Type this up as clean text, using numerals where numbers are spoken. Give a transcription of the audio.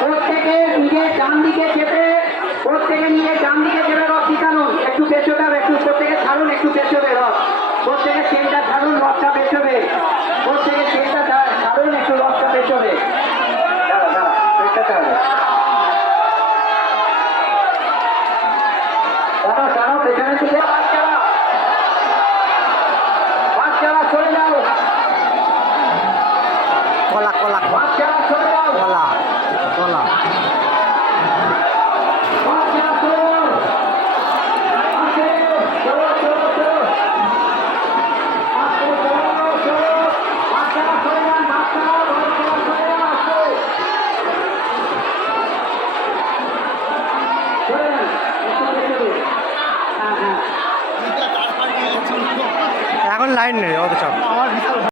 প্রত্যেকে নিজের ডান দিকে চেপে রথ দিকানুন, একটু পেছনে একটু প্রত্যেকে ছাড়ুন, একটু পেছনে রথ, প্রত্যেকে চেনটা ছাড়ুন, রথটা পেছনে, প্রত্যেকে চেনটা ছাড়ুন, একটু রথটা পেছনে। দাঁড়াও পেছনে থেকে বাচ্চারা সরে যাও, কলা কলা বাচ্চারা সরে যাও, কলা কলা বাচ্চারা সরে যাও, আস্তে চলো চলো চলো, আস্তে চলো চলো, বাচ্চারা সরে যান, বাচ্চারা সরে যান, আস্তে সরে যান, একটু পেছনে। হ্যাঁ হ্যাঁ এখন লাইন নেই।